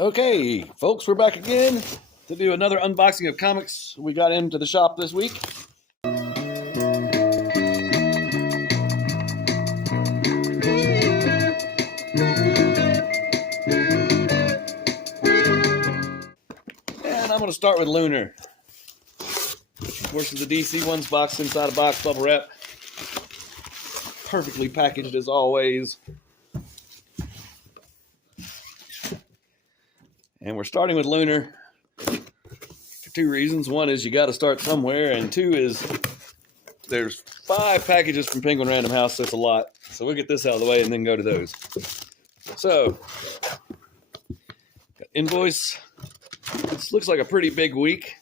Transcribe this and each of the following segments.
Okay, folks, we're back again to do another unboxing of comics we got into the shop this week. And I'm going to start with Lunar. Of course, the DC ones boxed inside a box, bubble wrap. Perfectly packaged as always. And we're starting with Lunar for two reasons. One is you got to start somewhere, and two is there's 5 packages from Penguin Random House, so it's a lot. So we'll get this out of the way and then go to those. So, got invoice. This looks like a pretty big week.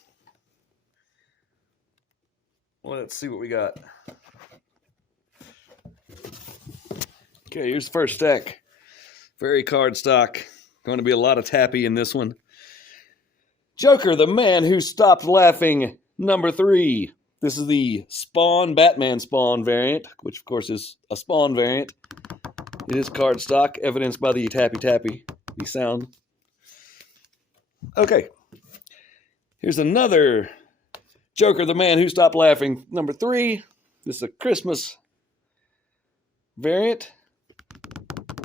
Well, let's see what we got. Okay, here's the first stack. Very card stock. Going to be a lot of tappy in this one. Joker, the Man Who Stopped Laughing, number 3. This is the Spawn, Batman Spawn variant, which of course is a Spawn variant. It is card stock, evidenced by the tappy, the sound. Okay. Here's another Joker, the Man Who Stopped Laughing, number 3. This is a Christmas variant.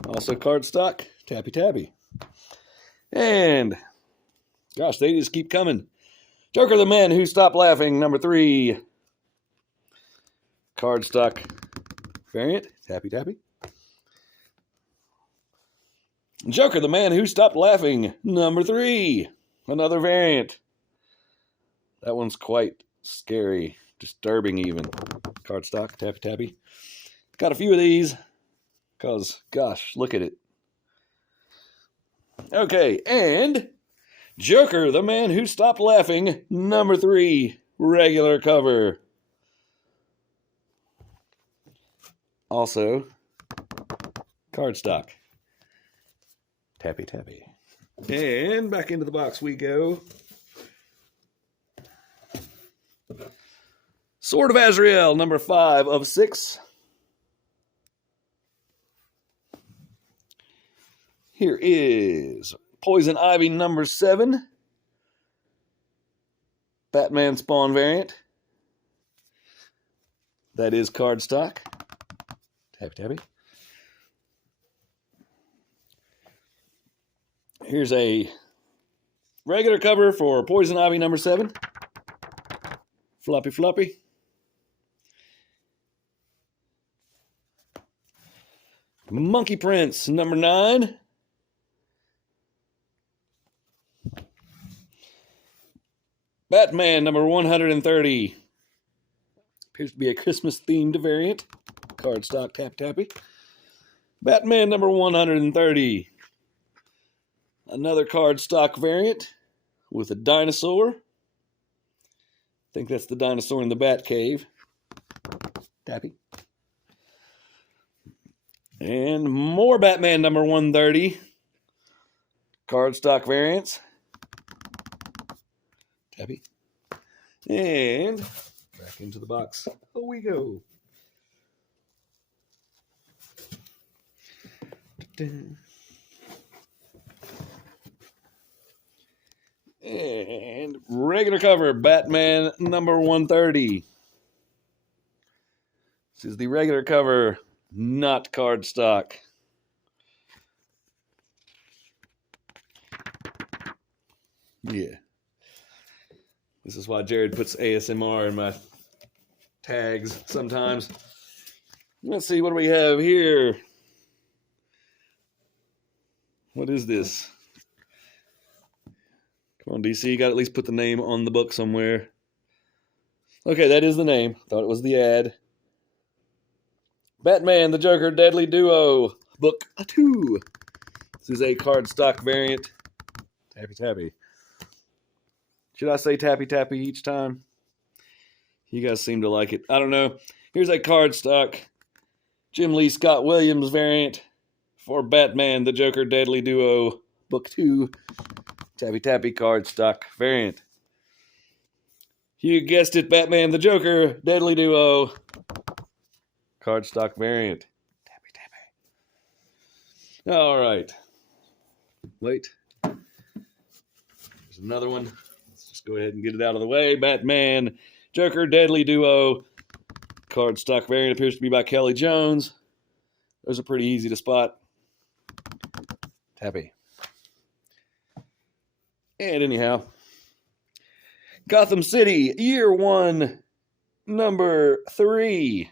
Also card stock, tappy. And, gosh, they just keep coming. Joker, the Man Who Stopped Laughing, number 3. Card stock variant, tappy. Joker, the Man Who Stopped Laughing, number 3. Another variant. That one's quite scary, disturbing even. Card stock, tappy. Got a few of these, because, gosh, look at it. Okay, and Joker, the Man Who Stopped Laughing, number 3, regular cover. Also, cardstock. Tappy. And back into the box we go. Sword of Azrael, number 5 of 6. Here is Poison Ivy, number 7. Batman Spawn variant. That is cardstock. Tappy. Here's a regular cover for Poison Ivy, number 7. Floppy. Monkey Prince, number 9. Batman, number 130. Appears to be a Christmas-themed variant. Cardstock, tappy. Batman, number 130. Another cardstock variant with a dinosaur. I think that's the dinosaur in the Bat Cave. Tappy. And more Batman, number 130. Cardstock variants. Tappy. And back into the box. Here we go. And regular cover, Batman number 130. This is the regular cover, not cardstock. Yeah. This is why Jared puts ASMR in my tags sometimes. Let's see, what do we have here? What is this? Come on, DC, you got to at least put the name on the book somewhere. Okay, that is the name. Thought it was the ad. Batman, the Joker, Deadly Duo, book 2. This is a cardstock variant. Tappy. Should I say tappy each time? You guys seem to like it. I don't know. Here's a cardstock Jim Lee Scott Williams variant for Batman, the Joker, Deadly Duo, book 2. Tappy cardstock variant. You guessed it, Batman, the Joker, Deadly Duo, cardstock variant. Tappy. All right. Wait. There's another one. Let's just go ahead and get it out of the way. Batman, Joker, Deadly Duo. Card stock variant appears to be by Kelly Jones. Those are pretty easy to spot. Happy. And anyhow, Gotham City, Year 1, number 3,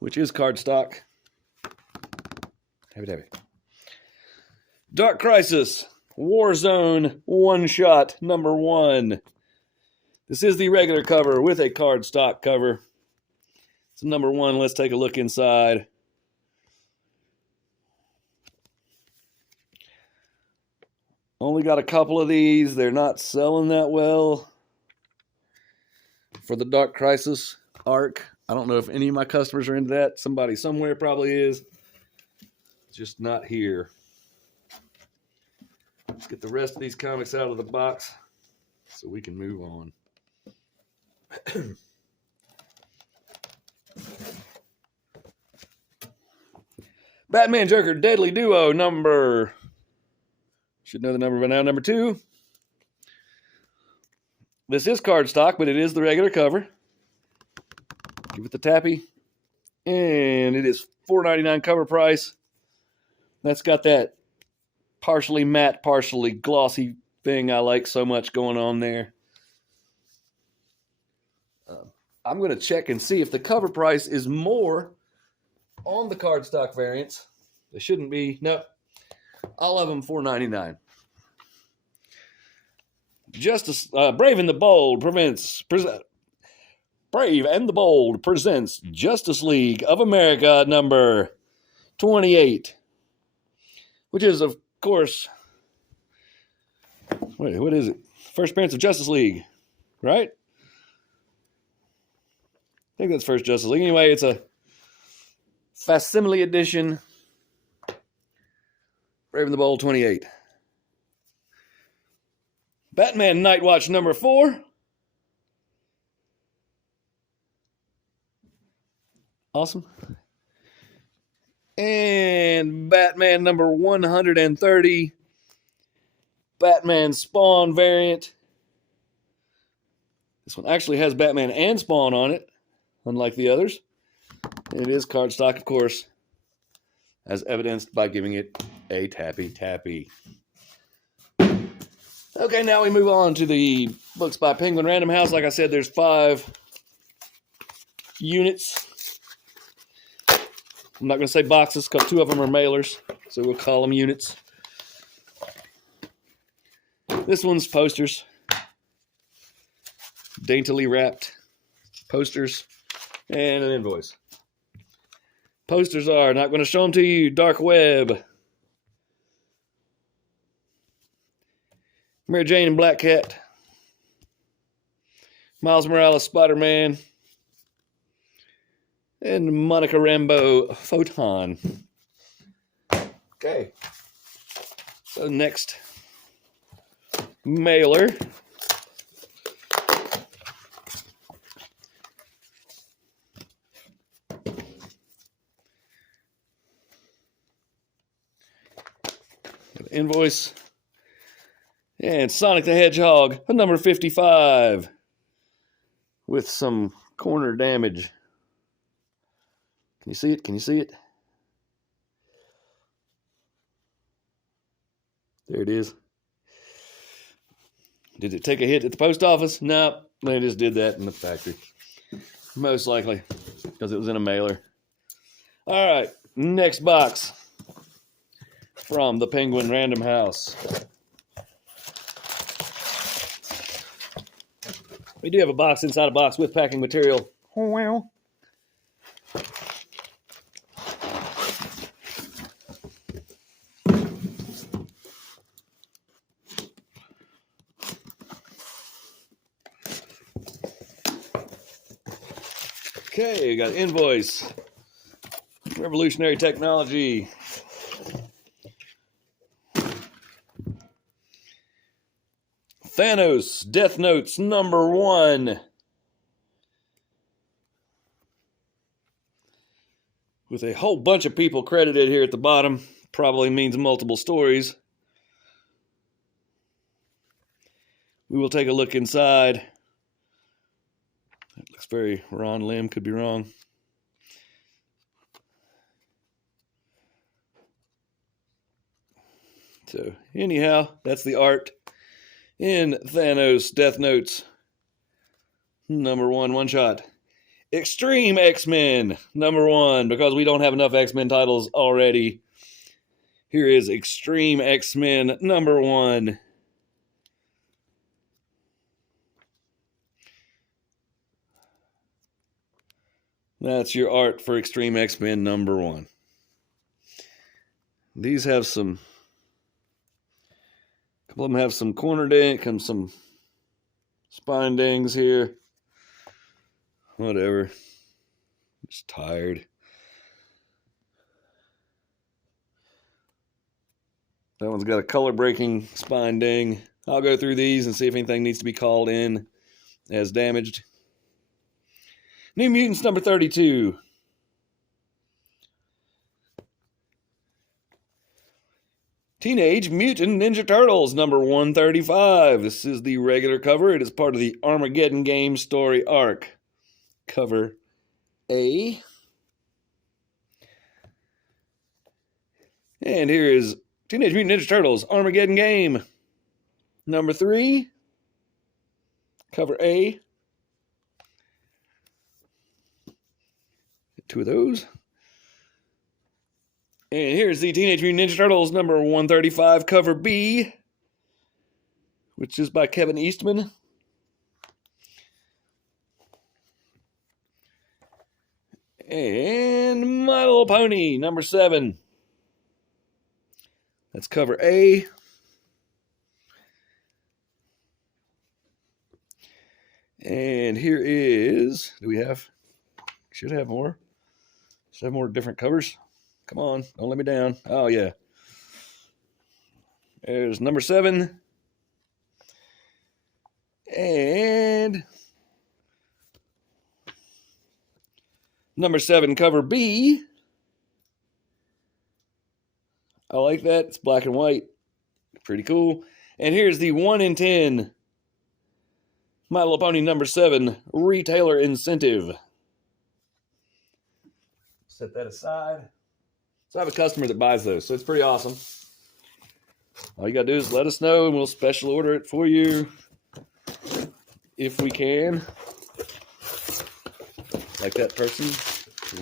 which is card stock. Happy. Dark Crisis, Warzone, one shot, number 1. This is the regular cover with a card stock cover. So number 1, let's take a look inside. Only got a couple of these. They're not selling that well for the Dark Crisis arc. I don't know if any of my customers are into that. Somebody somewhere probably is. Just not here. Let's get the rest of these comics out of the box so we can move on. Batman Joker Deadly Duo number... Should know the number by now. Number 2. This is card stock, but it is the regular cover. Give it the tappy. And it is $4.99 cover price. That's got that partially matte, partially glossy thing I like so much going on there. I'm going to check and see if the cover price is more on the cardstock variants. They shouldn't be. Nope. All of them $4.99. Justice Brave and the Bold presents Justice League of America number 28, which is, of course, wait, what is it? First appearance of Justice League, right? I think that's first Justice League. Anyway, it's a facsimile edition. Brave and the Bold 28. Batman Night Watch number 4. Awesome. And Batman number 130. Batman Spawn variant. This one actually has Batman and Spawn on it, unlike the others. It is cardstock, of course, as evidenced by giving it a tappy. Okay, now we move on to the books by Penguin Random House. Like I said, there's 5 units. I'm not going to say boxes because 2 of them are mailers, so we'll call them units. This one's posters. Daintily wrapped posters and an invoice. Posters are, not going to show them to you, Dark Web, Mary Jane and Black Cat, Miles Morales, Spider-Man, and Monica Rambeau, Photon. Okay. So next mailer. Invoice. And Sonic the Hedgehog, number 55, with some corner damage. Can you see it? Can you see it? There it is. Did it take a hit at the post office? No, they just did that in the factory. Most likely, because it was in a mailer. All right, next box from the Penguin Random House. We do have a box inside a box with packing material. Oh, wow. Okay, we got invoice. Revolutionary technology. Thanos, Death Notes, number 1. With a whole bunch of people credited here at the bottom. Probably means multiple stories. We will take a look inside. That looks very Ron Lim, could be wrong. So anyhow, that's the art in Thanos Death Notes #1 one-shot. Extreme X-Men #1, because we don't have enough X-Men titles already. Here is Extreme X-Men #1. That's your art for Extreme X-Men #1. These have some, a couple of them have some corner ding, some spine dings here. Whatever. Just tired. That one's got a color breaking spine ding. I'll go through these and see if anything needs to be called in as damaged. New Mutants #32. Teenage Mutant Ninja Turtles #135. This is the regular cover. It is part of the Armageddon game story arc. Cover A. And here is Teenage Mutant Ninja Turtles Armageddon game #3. Cover A. Two of those. And here's the Teenage Mutant Ninja Turtles #135, cover B, which is by Kevin Eastman. And My Little Pony #7. That's cover A. And here is, should have more. Should have more different covers. Come on, don't let me down. Oh, yeah. There's #7. And #7, cover B. I like that. It's black and white. Pretty cool. And here's the 1 in 10 My Little Pony #7 retailer incentive. Set that aside. So I have a customer that buys those, so it's pretty awesome. All you gotta do is let us know and we'll special order it for you if we can. Like that person,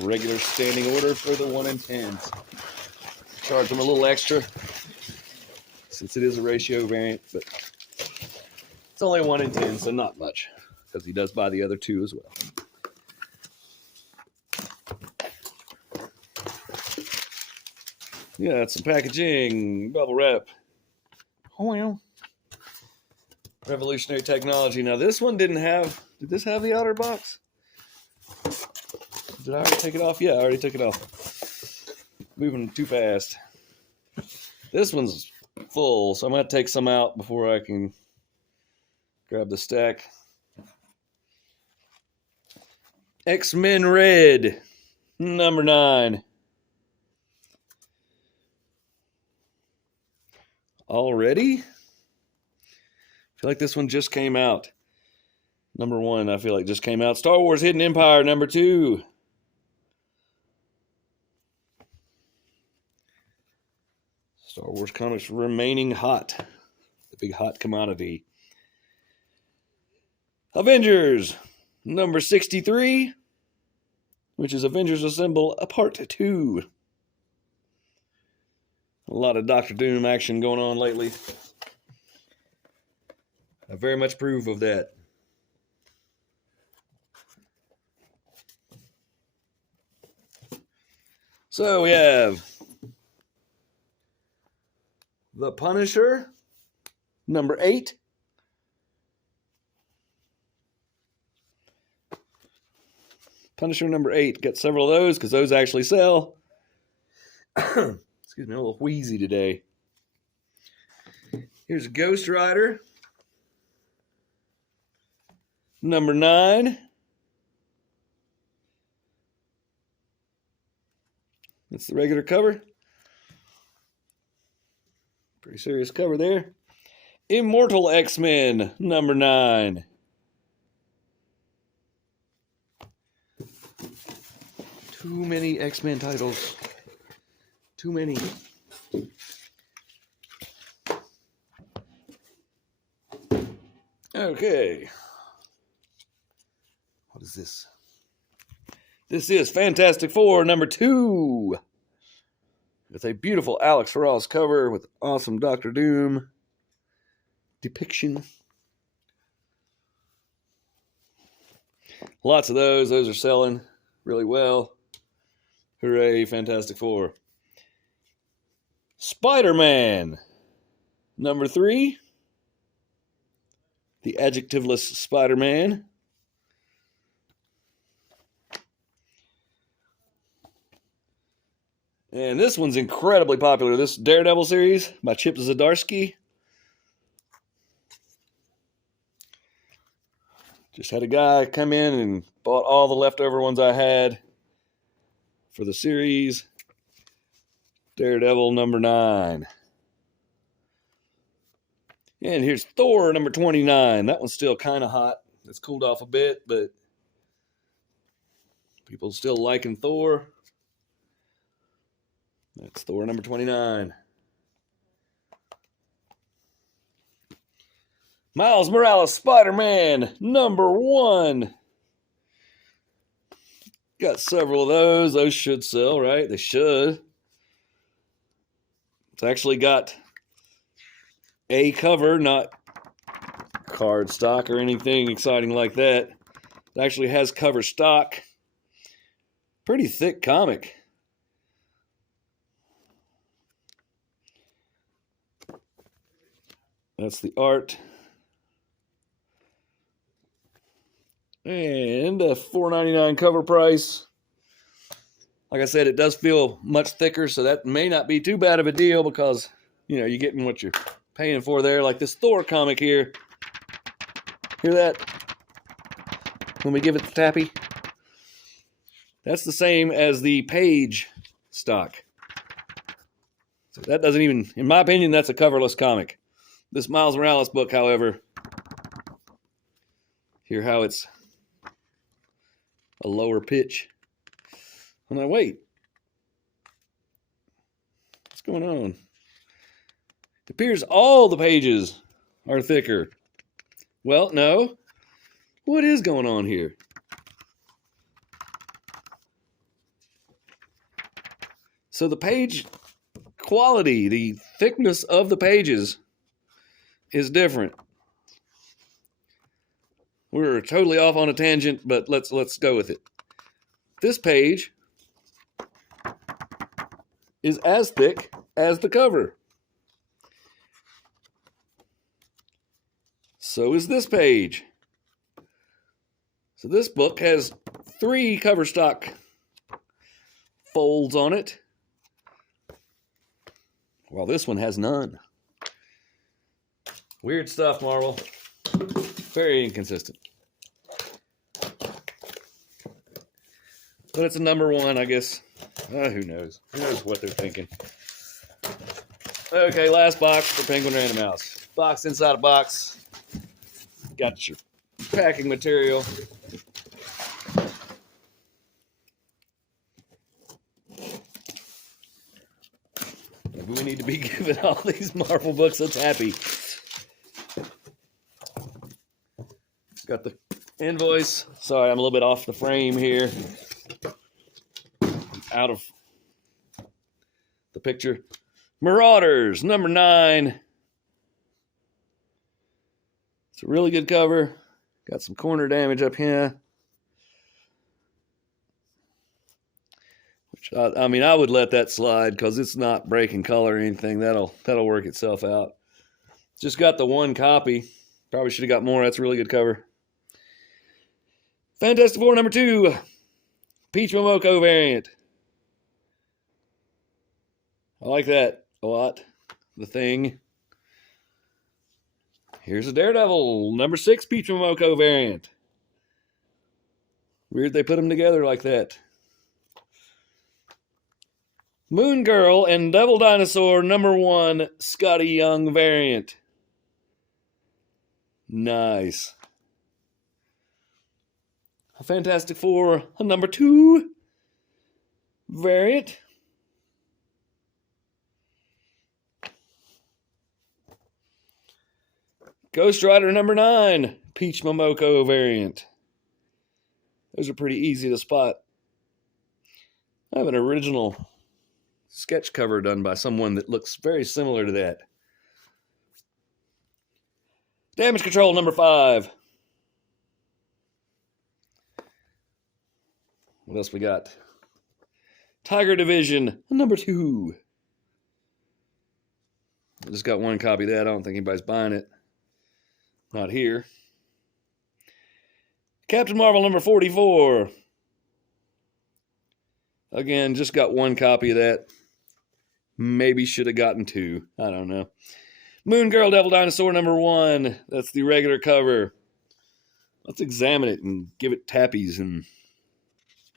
regular standing order for the 1 in 10s. Charge them a little extra since it is a ratio variant, but it's only 1 in 10, so not much, because he does buy the other 2 as well. Yeah, that's some packaging, bubble wrap. Oh, well. Revolutionary technology. Now, this one did this have the outer box? Did I already take it off? Yeah, I already took it off. Moving too fast. This one's full, so I'm going to take some out before I can grab the stack. X-Men Red, #9. Already? I feel like this one just came out. #1, I feel like just came out. Star Wars Hidden Empire, #2. Star Wars comics remaining hot. The big hot commodity. Avengers, #63, which is Avengers Assemble, Part 2. A lot of Doctor Doom action going on lately. I very much approve of that. So we have The Punisher, #8. Punisher #8. Got several of those because those actually sell. Excuse me, I'm a little wheezy today. Here's Ghost Rider, #9. That's the regular cover. Pretty serious cover there. Immortal X-Men, number 9. Too many X-Men titles. Too many. Okay. What is this? This is Fantastic Four, number 2. With a beautiful Alex Ross cover with awesome Doctor Doom depiction. Lots of those. Those are selling really well. Hooray, Fantastic Four. Spider-Man, number 3. The adjectiveless Spider-Man. And this one's incredibly popular. This Daredevil series by Chip Zdarsky. Just had a guy come in and bought all the leftover ones I had for the series. Daredevil number 9. And here's Thor number 29. That one's still kind of hot. It's cooled off a bit, but people still liking Thor. That's Thor number 29. Miles Morales Spider-Man number 1. Got several of those. Those should sell, right? They should. It's actually got a cover, not card stock or anything exciting like that. It actually has cover stock. Pretty thick comic. That's the art. And a $4.99 cover price. Like I said, it does feel much thicker, so that may not be too bad of a deal because, you know, you're getting what you're paying for there. Like this Thor comic here. Hear that? When we give it the tappy. That's the same as the page stock. So that doesn't even, in my opinion, that's a coverless comic. This Miles Morales book, however, hear how it's a lower pitch. I'm like, wait, what's going on? It appears all the pages are thicker. Well, no. What is going on here? So the page quality, the thickness of the pages is different. We're totally off on a tangent, but let's go with it. This page is as thick as the cover. So is this page. So this book has 3 cover stock folds on it, while this one has none. Weird stuff, Marvel. Very inconsistent. But it's a number 1, I guess. Who knows? Who knows what they're thinking? Okay, last box for Penguin Random House. Box inside a box. Got your packing material. Maybe we need to be giving all these Marvel books a tappy. Got the invoice. Sorry, I'm a little bit off the frame here. Out of the picture. Marauders, number 9. It's a really good cover. Got some corner damage up here. Which I mean, I would let that slide because it's not breaking color or anything. That'll work itself out. Just got the 1 copy. Probably should have got more. That's a really good cover. Fantastic Four number 2. Peach Momoko variant. I like that a lot. The Thing. Here's a Daredevil number 6 Peach Momoko variant. Weird they put them together like that. Moon Girl and Devil Dinosaur number 1 Scotty Young variant. Nice. A Fantastic Four, a number 2 variant. Ghost Rider number 9, Peach Momoko variant. Those are pretty easy to spot. I have an original sketch cover done by someone that looks very similar to that. Damage Control number 5. What else we got? Tiger Division number 2. I just got one copy of that. I don't think anybody's buying it. Not here. Captain Marvel number 44. Again, just got one copy of that. Maybe should have gotten 2. I don't know. Moon Girl Devil Dinosaur number 1. That's the regular cover. Let's examine it and give it tappies and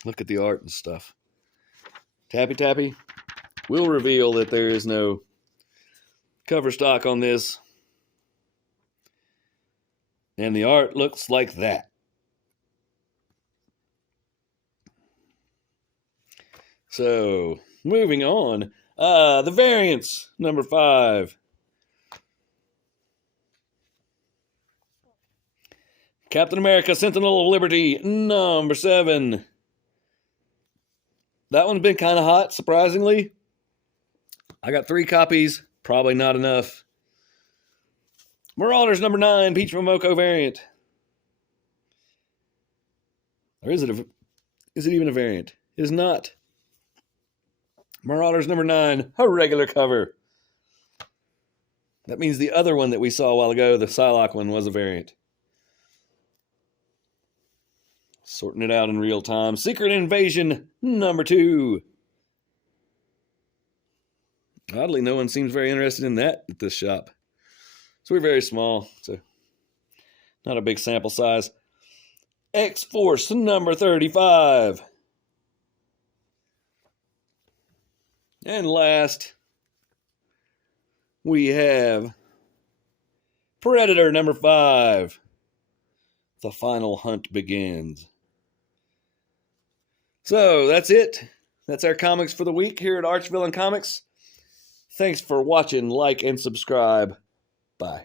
look at the art and stuff. Tappy Tappy will reveal that there is no cover stock on this. And the art looks like that. So, moving on. The variants, number 5. Captain America, Sentinel of Liberty, number 7. That one's been kind of hot, surprisingly. I got 3 copies, probably not enough. Marauders number 9, Peach Momoko variant. Or is it even a variant? It is not. Marauders number 9, a regular cover. That means the other one that we saw a while ago, the Psylocke one, was a variant. Sorting it out in real time. Secret Invasion number 2. Oddly, no one seems very interested in that at this shop. So we're very small, so not a big sample size. X-Force number 35. And last, we have Predator number 5. The final hunt begins. So that's it. That's our comics for the week here at Archvillain Comics. Thanks for watching, like, and subscribe. Bye.